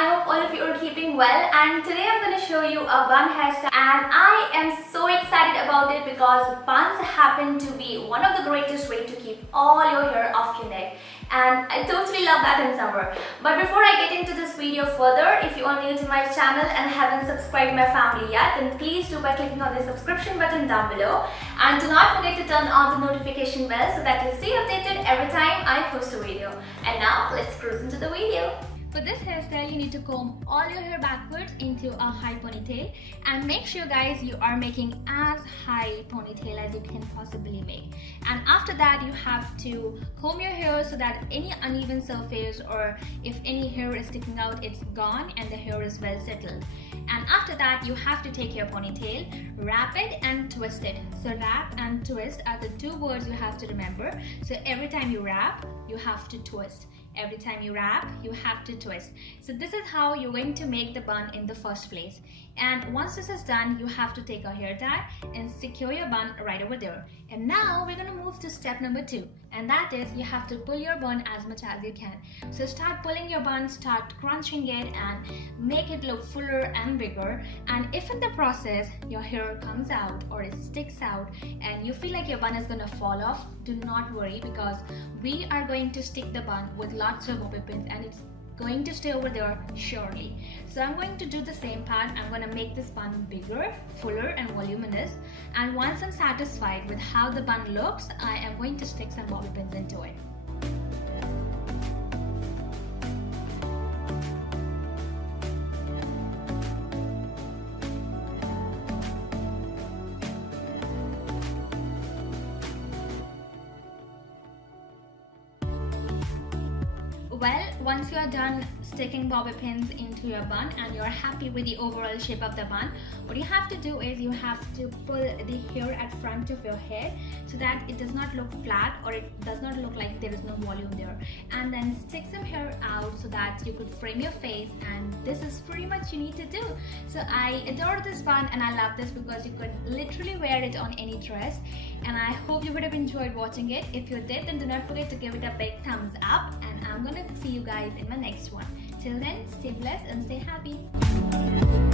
I hope all of you are keeping well, and today I'm going to show you a bun hairstyle, and I am so excited about it because buns happen to be one of the greatest ways to keep all your hair off your neck, and I totally love that in summer. But before I get into this video further, if you are new to my channel and haven't subscribed my family yet, then please do by clicking on the subscription button down below, and do not forget to turn on the notification bell so that you stay updated every time I post a video. And now let's cruise into the video. For this hairstyle, you need to comb all your hair backwards into a high ponytail, and make sure guys you are making as high ponytail as you can possibly make. And after that, you have to comb your hair so that any uneven surface or if any hair is sticking out, it's gone and the hair is well settled. And after that, you have to take your ponytail, wrap it and twist it. So wrap and twist are the two words you have to remember. So every time you wrap, you have to twist. Every time you wrap, you have to twist. So this is how you're going to make the bun in the first place. And once this is done, you have to take a hair tie and secure your bun right over there. And now we're going to move to step number 2, and that is you have to pull your bun as much as you can. So start pulling your bun, start crunching it and make it look fuller and bigger. And if in the process your hair comes out or it sticks out and you feel like your bun is going to fall off, do not worry, because we are going to stick the bun with lots of bobby pins and it's going to stay over there surely. So I'm going to do the same part. I'm going to make this bun bigger, fuller and voluminous, and once I'm satisfied with how the bun looks, I am going to stick some bobby pins into it. Well, once you are done sticking bobby pins into your bun and you're happy with the overall shape of the bun, what you have to do is you have to pull the hair at front of your head so that it does not look flat or it does not look like there is no volume there, and then stick some hair out so that you could frame your face, and this is pretty much you need to do. So I adore this bun and I love this because you could literally wear it on any dress, and I hope you would have enjoyed watching it. If you did, then do not forget to give it a big thumbs up, and I'm gonna see you guys in my next one. Till then, stay blessed and stay happy.